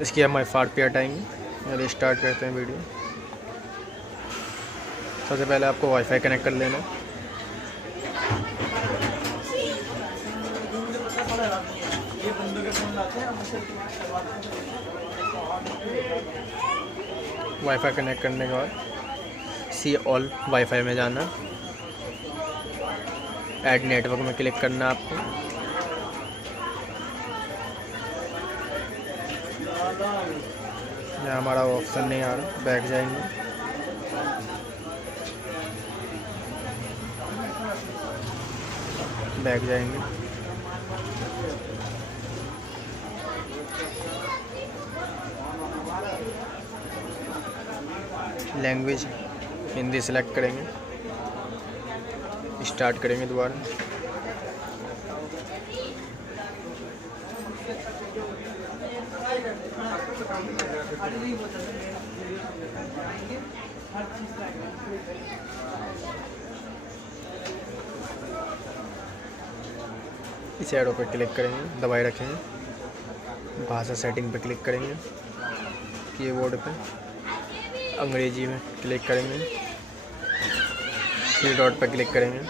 इसकी हम एफआरपी हटाएंगे और स्टार्ट करते हैं वीडियो। सबसे पहले आपको वाईफाई कनेक्ट कर लेना है। वाईफाई कनेक्ट करने के बाद सी ऑल वाईफाई में जाना, ऐड नेटवर्क में क्लिक करना है आपको। यहाँ हमारा ऑप्शन नहीं आ रहा, बैक जाएंगे। बैक जाएंगे, लैंग्वेज हिंदी सेलेक्ट करेंगे, स्टार्ट करेंगे दोबारा। इस एरो पर क्लिक करेंगे, दबाए रखेंगे। भाषा सेटिंग पे क्लिक करेंगे, कीबोर्ड पे अंग्रेजी में क्लिक करेंगे, थ्री डॉट पर क्लिक करेंगे।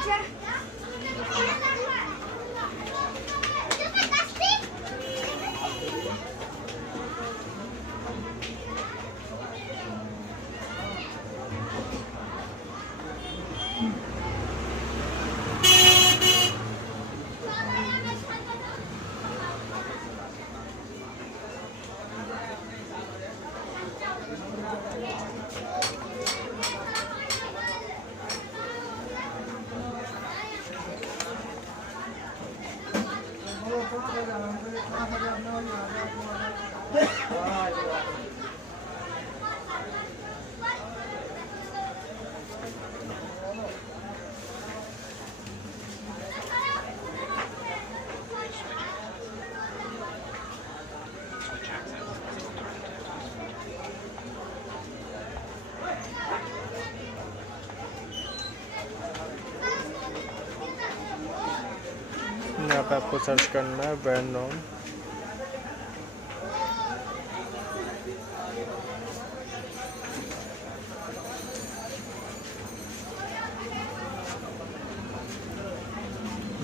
यहाँ पे आपको सर्च करना है Venom.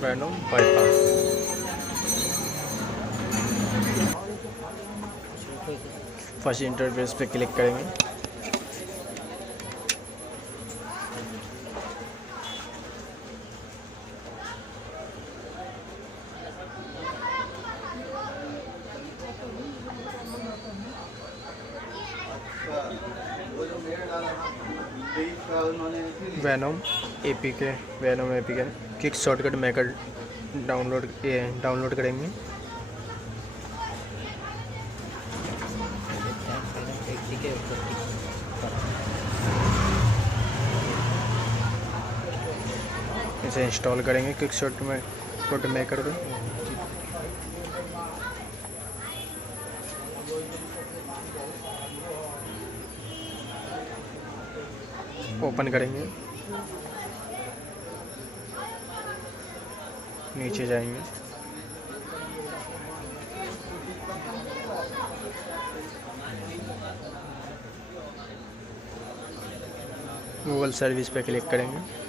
Venom bypass. First interface पे क्लिक करेंगे। Venom APK, Venom APK quick shortcut maker download करेंगे। इसे इंस्टॉल करेंगे क्विक शॉर्टकट मेकर को। ओपन करेंगे, नीचे जाएंगे, गूगल सर्विस पे क्लिक करेंगे।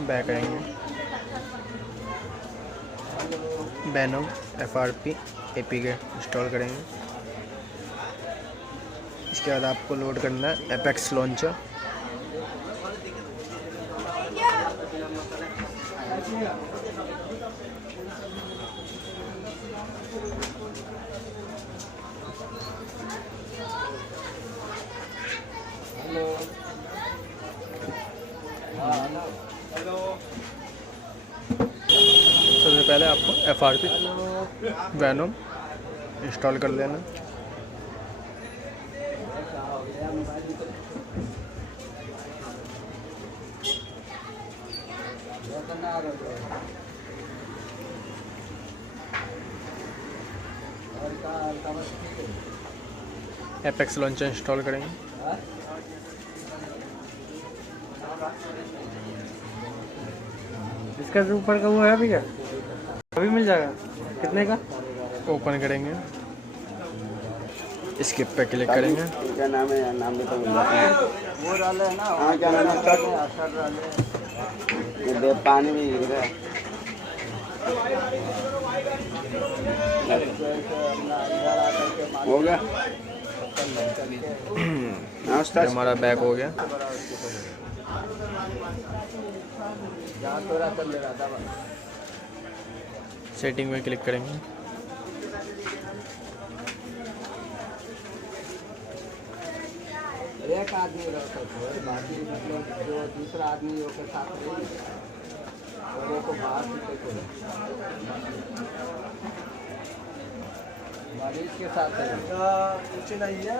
बैक आएंगे, वेनोम एफआरपी एपीके इंस्टॉल करेंगे। इसके बाद आपको लोड करना है एपेक्स लॉन्चर। सबसे पहले आपको एफआरपी वेनोम इंस्टॉल कर लेना। एपेक्स लॉन्चर इंस्टॉल करेंगे। इसका जो ऊपर का वो है भैया, अभी मिल जाएगा। कितने का? ओपन करेंगे, स्किप पे क्लिक करेंगे। क्या नाम है यार, नाम भी तो मिल जाता है। वो डाले है ना, हाँ क्या नाम है, असर डाले, ये दे पानी भी गिर रहा है। हो गया हमारा बैक हो गया। सेटिंग में क्लिक करेंगे। एक आदमी रहता है, बाकी मतलब जो दूसरा आदमी के साथ रही और वो को बाहर मरीज के साथ है, कुछ नहीं है।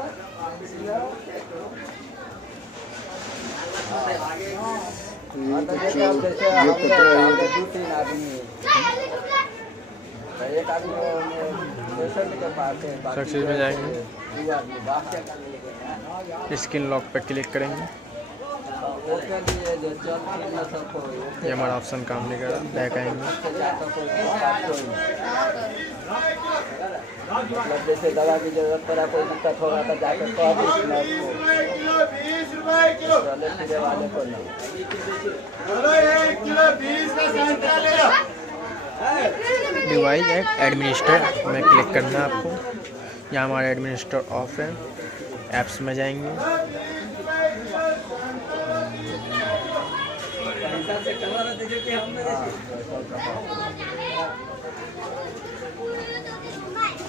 एक आदमी सक्सेस में जाएंगे, स्क्रीन लॉक पे क्लिक करेंगे। ये हमारा ऑप्शन काम नहीं कर रहा। बैक आएंगे, मतलब जैसे दवा की जरूरत पड़ा, कोई दिक्कत होगा तो जाकर वाले को डिवाइस एंड एडमिनिस्टर में क्लिक करना है आपको। यहाँ हमारा एडमिनिस्टर ऑफ है। ऐप्स में जाएंगे,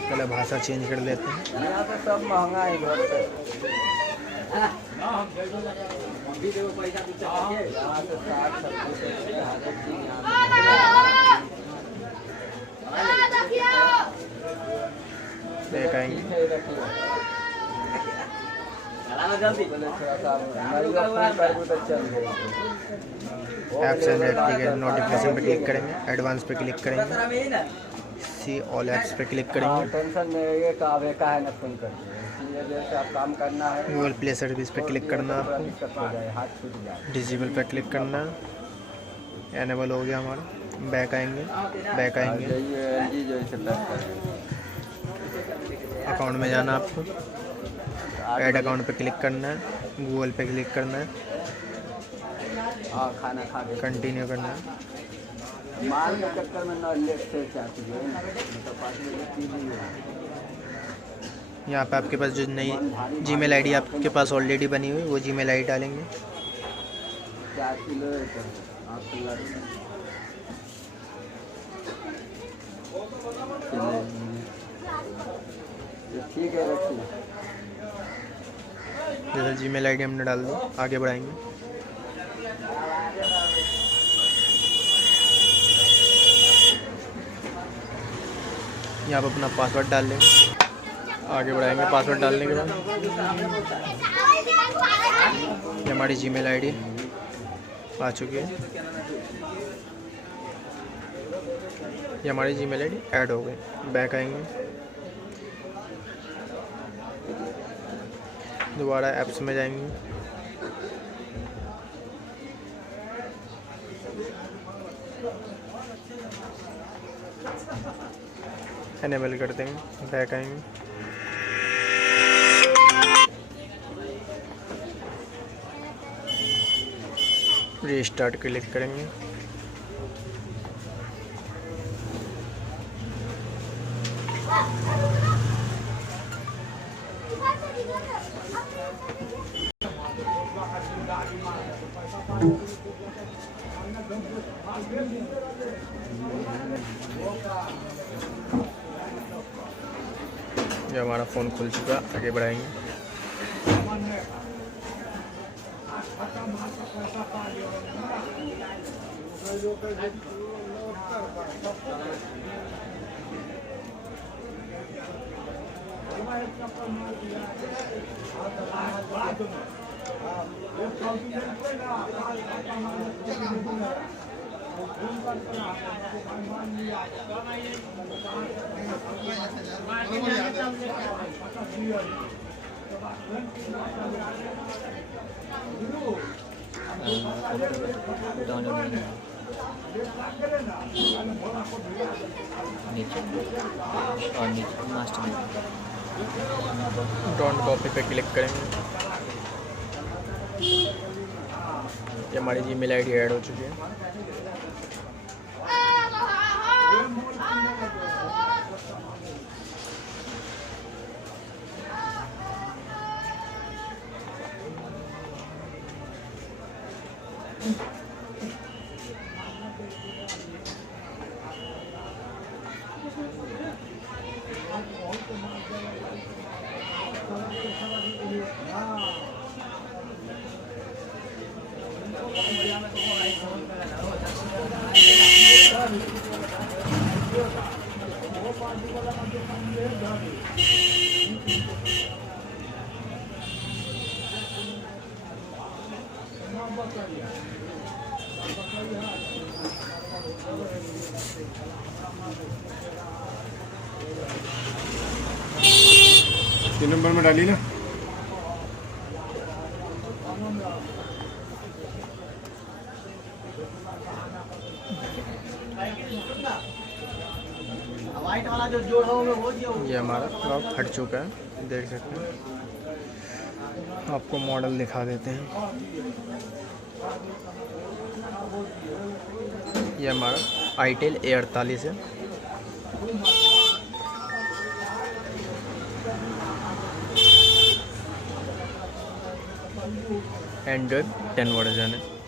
पहले भाषा चेंज कर लेते हैं। यहाँ पे सब महंगा है घर पे। देख आएंगे, ऐप्स एंड नोटिफिकेशन पे क्लिक करेंगे, एडवांस पे क्लिक करेंगे, सी ऑल ऐप्स पे क्लिक करेंगे। टेंशन में ये का है ना, फोन कर जैसे आप काम करना है, गूगल प्ले सर्विस पे क्लिक करना है आपको। दिक्कत हो जाए, हाथ छूट जाए। डिसेबल पे क्लिक करना है, एनेबल हो गया हमारा। बैक आएंगे, बैक आएंगे, अकाउंट में जाना आपको, ऐड अकाउंट पे क्लिक करना है, गूगल पे क्लिक करना है, खाना खा के कंटिन्यू करना है। माल के चक्कर में न लेट से चाहती है, मतलब 5 बजे पी ली है। यहाँ पे आपके पास जो नई जीमेल आईडी आपके पास ऑलरेडी बनी हुई, वो जीमेल आईडी डालेंगे। 4 किलो ठीक है, रखिए। जैसे जीमेल आईडी हमने डाल दी, आगे बढ़ाएंगे। यहाँ पर अपना पासवर्ड डाल लेंगे, आगे बढ़ाएंगे। पासवर्ड डालने के बाद ये हमारी जीमेल आईडी आ चुकी है। ये हमारी जीमेल आईडी ऐड हो गई। बैक आएंगे, दोबारा ऐप्स में जाएंगे, एनेबल कर देंगे। बैक आएंगे, रीस्टार्ट क्लिक करेंगे। ये हमारा फ़ोन खुल चुका, आगे बढ़ाएंगे। डाउनलोड नीचे और नीचे मास्टर में डोंट कॉपी पे क्लिक करेंगे। ये हमारी जीमेल आईडी ऐड हो चुकी है। तीन नंबर में डाली ना। ये हमारा लॉक हट चुका है, देख सकते हैं। आपको मॉडल दिखा देते हैं। ये हमारा आईटेल A48 है। एंड्रॉयड 10 वर्जन है।